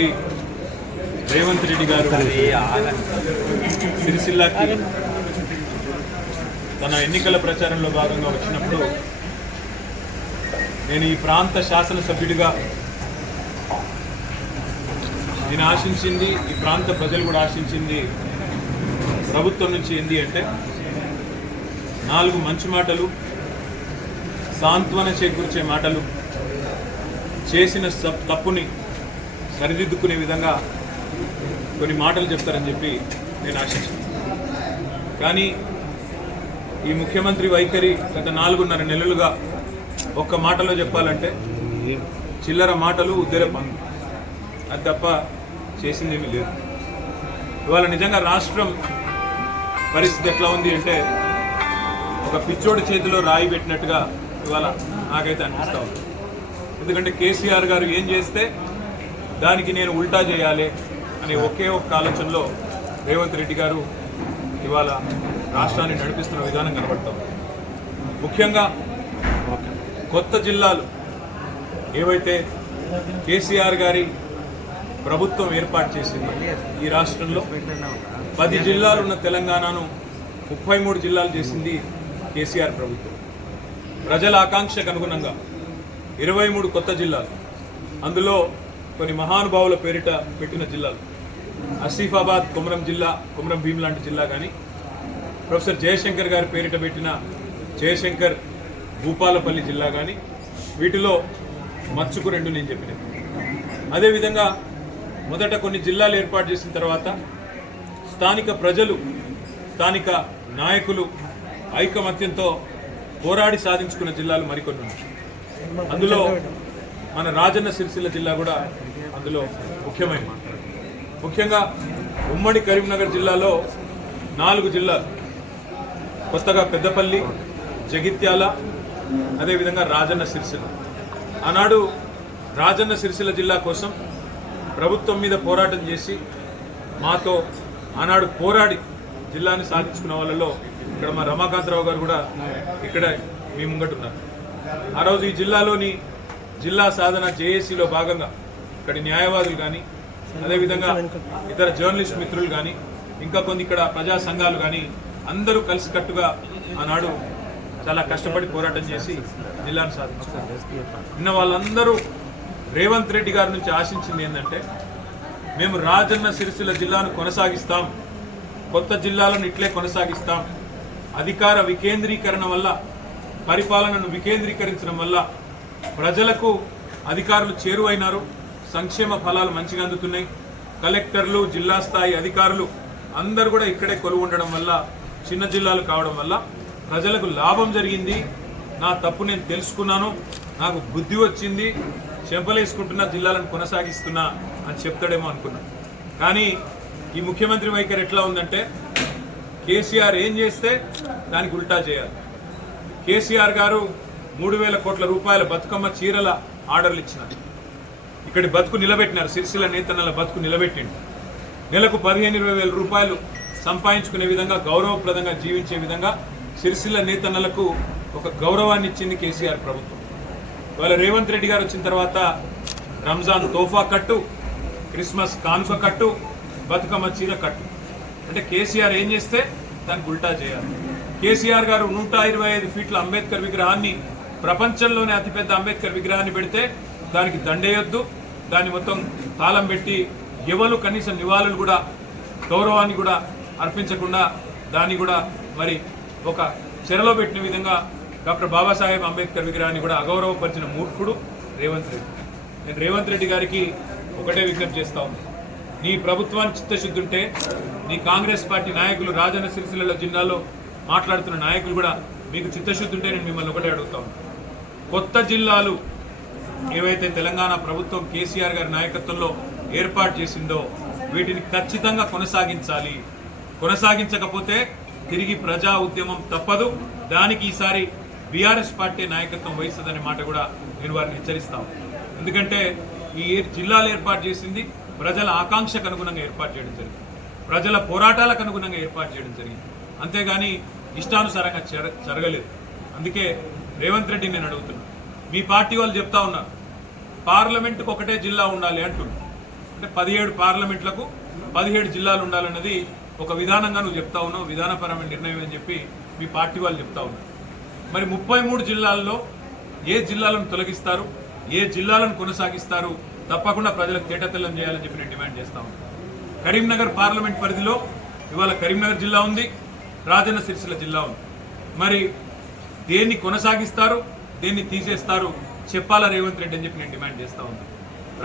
ముఖ్యమంత్రి రేవంత్ రెడ్డి గారు సిరిసిల్లాకి తన ఎన్నికల ప్రచారంలో భాగంగా వచ్చినప్పుడు నేను ఈ ప్రాంత శాసనసభ్యుడిగా నేను ఆశించింది, ఈ ప్రాంత ప్రజలు కూడా ఆశించింది ప్రభుత్వం నుంచి ఏంది అంటే 4 మంచి మాటలు, సాంత్వన చేకూర్చే మాటలు, చేసిన తప్పుని సరిదిద్దుకునే విధంగా కొన్ని మాటలు చెప్తారని చెప్పి నేను ఆశించాను. కానీ ఈ ముఖ్యమంత్రి వైఖరి గత 4.5 నెలలుగా ఒక్క మాటలో చెప్పాలంటే చిల్లర మాటలు, ఉద్దెర పనులు, అది తప్ప చేసిందేమీ లేదు. ఇవాళ నిజంగా రాష్ట్రం పరిస్థితి ఎట్లా ఉంది అంటే ఒక పిచ్చోడి చేతిలో రాయి పెట్టినట్టుగా ఇవాళ నాకైతే అనిపిస్తూ ఉంది. ఎందుకంటే కేసీఆర్ గారు ఏం చేస్తే దానికి నేను ఉల్టా చేయాలి అనే ఒకే ఒక్క ఆలోచనలో రేవంత్ రెడ్డి గారు ఇవాళ రాష్ట్రాన్ని నడిపిస్తున్న విధానం కనబడతాం. ముఖ్యంగా కొత్త జిల్లాలు ఏవైతే కేసీఆర్ గారి ప్రభుత్వం ఏర్పాటు చేసింది, ఈ రాష్ట్రంలో 10 జిల్లాలు ఉన్న తెలంగాణను 33 జిల్లాలు చేసింది కేసీఆర్ ప్రభుత్వం. ప్రజల ఆకాంక్షకు అనుగుణంగా 23 కొత్త జిల్లాలు, అందులో కొన్ని మహానుభావుల పేరిట పెట్టిన జిల్లాలు, ఆసిఫాబాద్ కొమరం జిల్లా, కొమరం భీం లాంటి జిల్లా కానీ, ప్రొఫెసర్ జయశంకర్ గారి పేరిట పెట్టిన జయశంకర్ భూపాలపల్లి జిల్లా కానీ, వీటిలో మచ్చుకు 2 నేను చెప్పినది. అదేవిధంగా మొదట కొన్ని జిల్లాలు ఏర్పాటు చేసిన తర్వాత స్థానిక ప్రజలు, స్థానిక నాయకులు ఐకమత్యంతో పోరాడి సాధించుకున్న జిల్లాలు మరికొన్ని ఉన్నాయి. అందులో మన రాజన్న సిరిసిల్ల జిల్లా కూడా అందులో ముఖ్యమైన. ముఖ్యంగా ఉమ్మడి కరీంనగర్ జిల్లాలో 4 జిల్లాలు, కొత్తగా పెద్దపల్లి, జగిత్యాల, అదేవిధంగా రాజన్న సిరిసిల్ల. ఆనాడు రాజన్న సిరిసిల్ల జిల్లా కోసం ప్రభుత్వం మీద పోరాటం చేసి మాతో ఆనాడు పోరాడి జిల్లాని సాధించుకున్న వాళ్ళలో ఇక్కడ మా రమాకాంతరావు గారు కూడా ఇక్కడ మీ ముంగటున్నారు. ఆ రోజు ఈ జిల్లాలోని జిల్లా సాధన జేఏసీలో భాగంగా ఇక్కడి న్యాయవాదులు కానీ, అదేవిధంగా ఇతర జర్నలిస్ట్ మిత్రులు కానీ, ఇంకా కొన్ని ఇక్కడ ప్రజా సంఘాలు కానీ అందరూ కలిసికట్టుగా ఆనాడు చాలా కష్టపడి పోరాటం చేసి జిల్లాను సాధించారు. నిన్న వాళ్ళందరూ రేవంత్ రెడ్డి గారి నుంచి ఆశించింది ఏంటంటే మేము రాజన్న సిరిసిల్ల జిల్లాను కొనసాగిస్తాం, కొత్త జిల్లాలను ఇట్లే కొనసాగిస్తాం, అధికార వికేంద్రీకరణ వల్ల, పరిపాలనను వికేంద్రీకరించడం వల్ల ప్రజలకు అధికారులు చేరువైనారు, సంక్షేమ ఫలాలు మంచిగా అందుతున్నాయి, కలెక్టర్లు, జిల్లా స్థాయి అధికారులు అందరూ కూడా ఇక్కడే కొలువు ఉండడం వల్ల, చిన్న జిల్లాలు కావడం వల్ల ప్రజలకు లాభం జరిగింది, నా తప్పు నేను తెలుసుకున్నాను, నాకు బుద్ధి వచ్చింది, చెంపలేసుకుంటున్న జిల్లాలను కొనసాగిస్తున్నా అని చెప్తాడేమో అనుకున్నా. కానీ ఈ ముఖ్యమంత్రి వైఖరి ఎట్లా ఉందంటే కేసీఆర్ ఏం చేస్తే దానికి ఉల్టా చేయాలి. కేసీఆర్ గారు 3,000 కోట్ల రూపాయల బతుకమ్మ చీరల ఆర్డర్లు ఇచ్చినారు. ఇక్కడి బతుకు నిలబెట్టినారు, సిరిసిల్ల నేతన్నల బతుకు నిలబెట్టిండు. నెలకు 15-20 వేల రూపాయలు సంపాదించుకునే విధంగా, గౌరవప్రదంగా జీవించే విధంగా సిరిసిల్ల నేతన్నలకు ఒక గౌరవాన్ని ఇచ్చింది కేసీఆర్ ప్రభుత్వం. ఇవాళ రేవంత్ రెడ్డి గారు వచ్చిన తర్వాత రంజాన్ తోఫా కట్టు, క్రిస్మస్ కానుక కట్టు, బతుకమ్మ చీర కట్టు. అంటే కేసీఆర్ ఏం చేస్తే దానికి ఉల్టా చేయాలి. కేసీఆర్ గారు 125 ఫీట్ల అంబేద్కర్ విగ్రహాన్ని, ప్రపంచంలోనే అతిపెద్ద అంబేద్కర్ విగ్రహాన్ని పెడితే దానికి దండేయొద్దు, దాన్ని మొత్తం తాళం పెట్టి ఎవరు కనీసం నివాళులు కూడా, గౌరవాన్ని కూడా అర్పించకుండా దాన్ని కూడా మరి ఒక చెరలో పెట్టిన విధంగా డాక్టర్ బాబాసాహెబ్ అంబేద్కర్ విగ్రహాన్ని కూడా అగౌరవపరిచిన మూర్ఖుడు రేవంత్ రెడ్డి. నేను రేవంత్ రెడ్డి గారికి ఒకటే విజ్ఞప్తి చేస్తా ఉన్నాను, నీ ప్రభుత్వానికి చిత్తశుద్ధి ఉంటే, నీ కాంగ్రెస్ పార్టీ నాయకులు, రాజన్న సిరిసిల్ల జిల్లాలో మాట్లాడుతున్న నాయకులు కూడా మీకు చిత్తశుద్ధి ఉంటే నేను మిమ్మల్ని ఒకటే అడుగుతా ఉన్నాను, కొత్త జిల్లాలు ఏవైతే తెలంగాణ ప్రభుత్వం కేసీఆర్ గారి నాయకత్వంలో ఏర్పాటు చేసిందో వీటిని ఖచ్చితంగా కొనసాగించాలి. కొనసాగించకపోతే తిరిగి ప్రజా ఉద్యమం తప్పదు. దానికి ఈసారి బీఆర్ఎస్ పార్టీ నాయకత్వం వహిస్తుందనే మాట కూడా నేను వారిని హెచ్చరిస్తాను. ఎందుకంటే ఈ జిల్లాలు ఏర్పాటు చేసింది ప్రజల ఆకాంక్షకు అనుగుణంగా ఏర్పాటు చేయడం జరిగింది, ప్రజల పోరాటాలకు అనుగుణంగా ఏర్పాటు చేయడం జరిగింది, అంతేగాని ఇష్టానుసారంగా జరగలేదు. అందుకే రేవంత్ రెడ్డి నేను అడుగుతున్నాను, మీ పార్టీ వాళ్ళు చెప్తా ఉన్నారు పార్లమెంటుకు ఒకటే జిల్లా ఉండాలి అంటున్నారు. అంటే 17 పార్లమెంట్లకు 17 జిల్లాలు ఉండాలన్నది ఒక విధానంగా నువ్వు చెప్తా ఉన్నావు, విధానపరమైన నిర్ణయం అని చెప్పి మీ పార్టీ వాళ్ళు చెప్తా ఉన్నారు. మరి 33 జిల్లాల్లో ఏ జిల్లాలను తొలగిస్తారు, ఏ జిల్లాలను కొనసాగిస్తారు, తప్పకుండా ప్రజలకు తేటతెల్లం చేయాలని చెప్పి నేను డిమాండ్ చేస్తా ఉన్నాను. కరీంనగర్ పార్లమెంట్ పరిధిలో ఇవాళ కరీంనగర్ జిల్లా ఉంది, రాజన్న సిరిసిల్ల జిల్లా ఉంది. మరి దేన్ని కొనసాగిస్తారు, దేన్ని తీసేస్తారు చెప్పాలా రేవంత్ రెడ్డి అని చెప్పి నేను డిమాండ్ చేస్తా ఉన్నాను.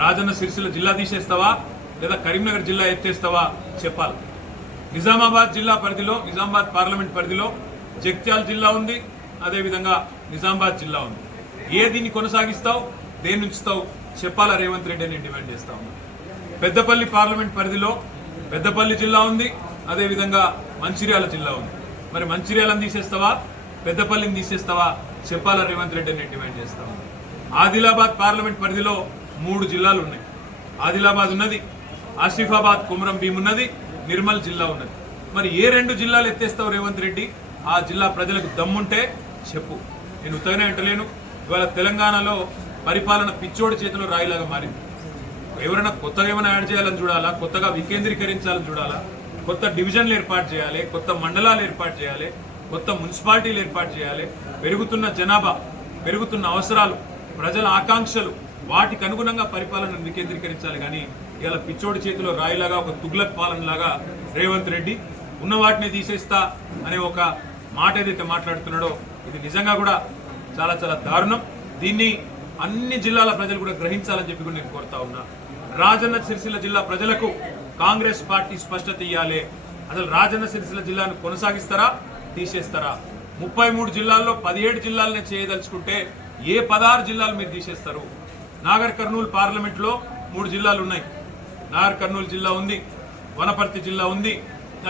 రాజన్న సిరిసిల్ల జిల్లా తీసేస్తావా లేదా కరీంనగర్ జిల్లా ఎత్తేస్తావా చెప్పాలి. నిజామాబాద్ జిల్లా పరిధిలో, నిజామాబాద్ పార్లమెంట్ పరిధిలో జగిత్యాల జిల్లా ఉంది, అదేవిధంగా నిజామాబాద్ జిల్లా ఉంది. ఏ దీన్ని కొనసాగిస్తావు, దేన్ని ఉంచుతావు చెప్పాలా రేవంత్ రెడ్డి అని డిమాండ్ చేస్తా ఉన్నాను. పెద్దపల్లి పార్లమెంట్ పరిధిలో పెద్దపల్లి జిల్లా ఉంది, అదేవిధంగా మంచిర్యాల జిల్లా ఉంది. మరి మంచిర్యాలను తీసేస్తావా, పెద్దపల్లిని తీసేస్తావా చెప్పాలా రేవంత్ రెడ్డి అని డిమాండ్ చేస్తా ఉన్నాను. ఆదిలాబాద్ పార్లమెంట్ పరిధిలో 3 జిల్లాలు ఉన్నాయి. ఆదిలాబాద్ ఉన్నది, ఆసిఫాబాద్ కుమరం భీం ఉన్నది, నిర్మల్ జిల్లా ఉన్నది. మరి ఏ 2 జిల్లాలు ఎత్తేస్తావు రేవంత్ రెడ్డి? ఆ జిల్లా ప్రజలకు దమ్ముంటే చెప్పు. నేను ఉత్తగానే అంటలేను. ఇవాళ తెలంగాణలో పరిపాలన పిచ్చోడి చేతిలో రాయిలాగా మారింది. ఎవరైనా కొత్తగా ఏమైనా యాడ్ చేయాలని చూడాలా, కొత్తగా వికేంద్రీకరించాలని చూడాలా, కొత్త డివిజన్లు ఏర్పాటు చేయాలి, కొత్త మండలాలు ఏర్పాటు చేయాలి, కొత్త మున్సిపాలిటీలు ఏర్పాటు చేయాలి. పెరుగుతున్న జనాభా, పెరుగుతున్న అవసరాలు, ప్రజల ఆకాంక్షలు, వాటికి అనుగుణంగా పరిపాలనను వికేంద్రీకరించాలి. కానీ ఇలా పిచ్చోడి చేతిలో రాయిలాగా, ఒక తుగ్లక్ పాలనలాగా రేవంత్ రెడ్డి ఉన్న వాటిని తీసేస్తా అనే ఒక మాట ఏదైతే మాట్లాడుతున్నాడో ఇది నిజంగా కూడా చాలా చాలా దారుణం. దీన్ని అన్ని జిల్లాల ప్రజలు కూడా గ్రహించాలని చెప్పి కూడా నేను కోరుతా ఉన్నా. రాజన్న సిరిసిల్ల జిల్లా ప్రజలకు కాంగ్రెస్ పార్టీ స్పష్టత ఇవ్వాలి. అసలు రాజన్న సిరిసిల్ల జిల్లాను కొనసాగిస్తారా, తీసేస్తారా? 33 జిల్లాల్లో 17 జిల్లాలనే చేయదలుచుకుంటే ఏ 16 జిల్లాలు మీరు తీసేస్తారు? నాగర్ కర్నూలు పార్లమెంట్లో 3 జిల్లాలు ఉన్నాయి. నాగర్ కర్నూలు జిల్లా ఉంది, వనపర్తి జిల్లా ఉంది,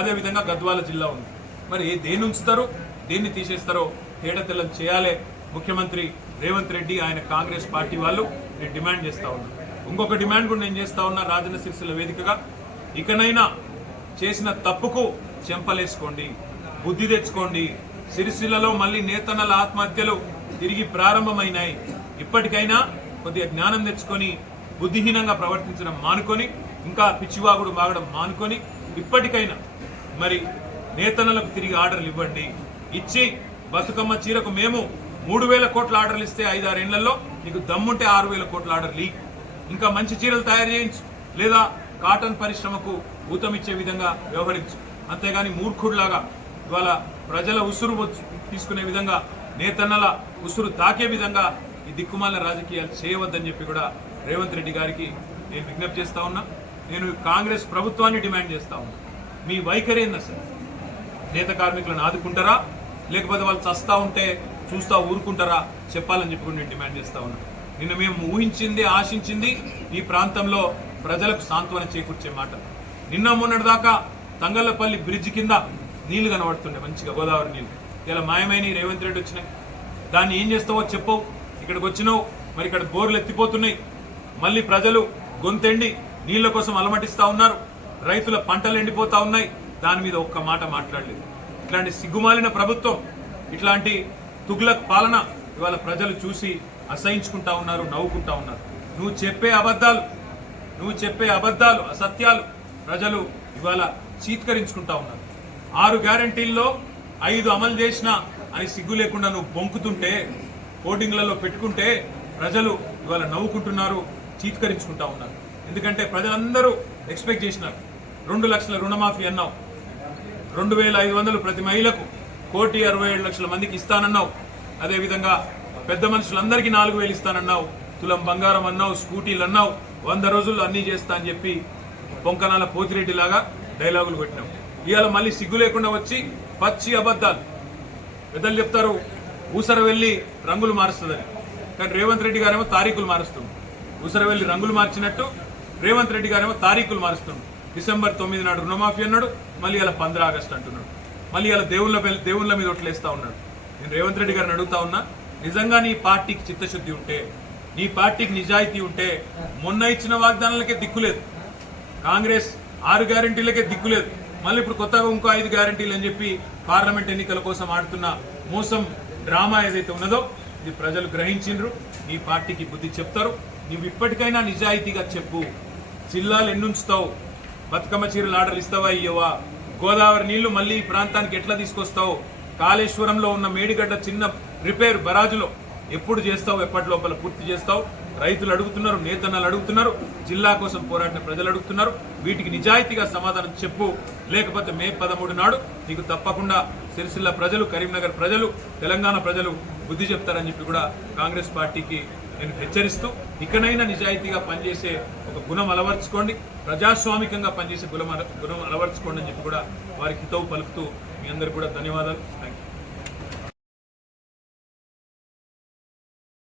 అదేవిధంగా గద్వాల జిల్లా ఉంది. మరి దేన్ని ఉంచుతారు, దేన్ని తీసేస్తారో తేటతెల్లం చేయాలి ముఖ్యమంత్రి రేవంత్ రెడ్డి, ఆయన కాంగ్రెస్ పార్టీ వాళ్ళు. నేను డిమాండ్ చేస్తా ఉన్నా. ఇంకొక డిమాండ్ కూడా నేను చేస్తా ఉన్నా రాజన్న సిరిసిల్ల వేదికగా. ఇకనైనా చేసిన తప్పుకు చెంపలేసుకోండి, బుద్ధి తెచ్చుకోండి. సిరిసిల్లలో మళ్ళీ నేతన్నల ఆత్మహత్యలు తిరిగి ప్రారంభమైనాయి. ఇప్పటికైనా కొద్దిగా జ్ఞానం తెచ్చుకొని బుద్ధిహీనంగా ప్రవర్తించడం మానుకొని, ఇంకా పిచ్చివాగుడు మాగడం మానుకొని, ఇప్పటికైనా మరి నేతన్నలకు తిరిగి ఆర్డర్లు ఇవ్వండి. ఇచ్చి బతుకమ్మ చీరకు మేము 3,000 కోట్ల ఆర్డర్లు ఇస్తే 5-6 ఏళ్లలో నీకు దమ్ముంటే 6,000 కోట్ల ఆర్డర్లు ఇ. ఇంకా మంచి చీరలు తయారు చేయించు, లేదా కాటన్ పరిశ్రమకు ఊతమిచ్చే విధంగా వ్యవహరించు. అంతేగాని మూర్ఖుడిలాగా ఇవాళ ప్రజల ఉసురు తీసుకునే విధంగా, నేతన్నల ఉసురు తాకే విధంగా ఈ దిక్కుమాల రాజకీయాలు చేయవద్దని చెప్పి కూడా రేవంత్ రెడ్డి గారికి నేను విజ్ఞప్తి చేస్తా ఉన్నా. నేను కాంగ్రెస్ ప్రభుత్వాన్ని డిమాండ్ చేస్తా ఉన్నా. మీ వైఖరి ఏందా సార్? నేత కార్మికులను ఆదుకుంటారా, లేకపోతే వాళ్ళు చస్తా ఉంటే చూస్తా ఊరుకుంటారా చెప్పాలని చెప్పి కూడా నేను డిమాండ్ చేస్తా ఉన్నా. నిన్న మేము ఊహించింది, ఆశించింది ఈ ప్రాంతంలో ప్రజలకు సాంత్వన చేకూర్చే మాట. నిన్న మొన్నటిదాకా తంగళ్లపల్లి బ్రిడ్జ్ కింద నీళ్లు కనబడుతుండే, మంచిగా గోదావరి నీళ్ళు. ఇలా మాయమైన రేవంత్ రెడ్డి వచ్చినాయి. దాన్ని ఏం చేస్తావో చెప్పవు. ఇక్కడికి వచ్చినావు, మరి ఇక్కడ బోర్లు ఎత్తిపోతున్నాయి. మళ్ళీ ప్రజలు గొంతెండి నీళ్ల కోసం అలమటిస్తా ఉన్నారు. రైతుల పంటలు ఎండిపోతా ఉన్నాయి. దాని మీద ఒక్క మాట మాట్లాడలేదు. ఇట్లాంటి సిగ్గుమాలిన ప్రభుత్వం, ఇట్లాంటి తుగ్లక్ పాలన ఇవాళ ప్రజలు చూసి అసహించుకుంటా ఉన్నారు, నవ్వుకుంటా ఉన్నారు. నువ్వు చెప్పే అబద్ధాలు, అసత్యాలు ప్రజలు ఇవాళ చీత్కరించుకుంటా ఉన్నారు. 6 గ్యారంటీల్లో 5 అమలు చేసినా అని సిగ్గు లేకుండా నువ్వు బొంకుతుంటే, హోర్డింగ్లలో పెట్టుకుంటే ప్రజలు ఇవాళ నవ్వుకుంటున్నారు, చీత్కరించుకుంటా ఉన్నారు. ఎందుకంటే ప్రజలందరూ ఎక్స్పెక్ట్ చేసినారు. 2 లక్షల రుణమాఫీ అన్నావు, 2,500 ప్రతి మహిళకు, 1,67,00,000 మందికి ఇస్తానన్నావు. అదేవిధంగా పెద్ద మనుషులందరికీ 4,000 ఇస్తానన్నావు. తులం బంగారం అన్నావు, స్కూటీలు అన్నావు. 100 రోజుల్లో అన్నీ చేస్తా అని చెప్పి పొంకనాల పోతిరెడ్డి లాగా డైలాగులు కొట్టినావు. ఇవాళ మళ్ళీ సిగ్గు లేకుండా వచ్చి పచ్చి అబద్ధాలు. పెద్దలు చెప్తారు ఊసర వెళ్ళి రంగులు మారుస్తుందని, కానీ రేవంత్ రెడ్డి గారేమో తారీఖులు మారుస్తుంది. ఊసర వెళ్ళి రంగులు మార్చినట్టు రేవంత్ రెడ్డి గారేమో తారీఖులు మారుస్తుంది. డిసెంబర్ 9 నాడు రుణమాఫీ అన్నాడు, మళ్ళీ ఇలా 15 ఆగస్టు అంటున్నాడు. మళ్ళీ ఇలా దేవుళ్ళ మీద ఒట్లేస్తా ఉన్నాడు. నేను రేవంత్ రెడ్డి గారిని అడుగుతా ఉన్నా, నిజంగా నీ పార్టీకి చిత్తశుద్ధి ఉంటే, నీ పార్టీకి నిజాయితీ ఉంటే, మొన్న ఇచ్చిన వాగ్దానాలకే దిక్కులేదు, కాంగ్రెస్ 6 గ్యారంటీలకే దిక్కులేదు, మళ్ళీ ఇప్పుడు కొత్తగా ఇంకో 5 గ్యారంటీలు అని చెప్పి పార్లమెంట్ ఎన్నికల కోసం ఆడుతున్న మోసం డ్రామా ఏదైతే ఉన్నదో ఇది ప్రజలు గ్రహించిండ్రు. నీ పార్టీకి బుద్ధి చెప్తారు. నువ్వు ఇప్పటికైనా నిజాయితీగా చెప్పు. జిల్లాలు ఎన్నుంచుతావు? బతుకమ్మ చీరలు ఆర్డర్ ఇస్తావా ఇయ్యవా? గోదావరి నీళ్లు మళ్ళీ ఈ ప్రాంతానికి ఎట్లా తీసుకొస్తావు? కాళేశ్వరంలో ఉన్న మేడిగడ్డ చిన్న రిపేర్ బరాజులో ఎప్పుడు చేస్తావు? ఎప్పటి లోపల పూర్తి చేస్తావు? రైతులు అడుగుతున్నారు, నేతన్నలు అడుగుతున్నారు, జిల్లా కోసం పోరాడిన ప్రజలు అడుగుతున్నారు. వీటికి నిజాయితీగా సమాధానం చెప్పు, లేకపోతే మే 13 నాడు నీకు తప్పకుండా సిరిసిల్ల ప్రజలు, కరీంనగర్ ప్రజలు, తెలంగాణ ప్రజలు బుద్ధి చెప్తారని చెప్పి కూడా కాంగ్రెస్ పార్టీకి నేను హెచ్చరిస్తూ, ఇకనైనా నిజాయితీగా పనిచేసే ఒక గుణం అలవర్చుకోండి, ప్రజాస్వామికంగా పనిచేసే గుణం అలవర్చుకోండి అని చెప్పి కూడా వారికి హితవు పలుకుతూ మీ అందరికీ కూడా ధన్యవాదాలు. Thank you.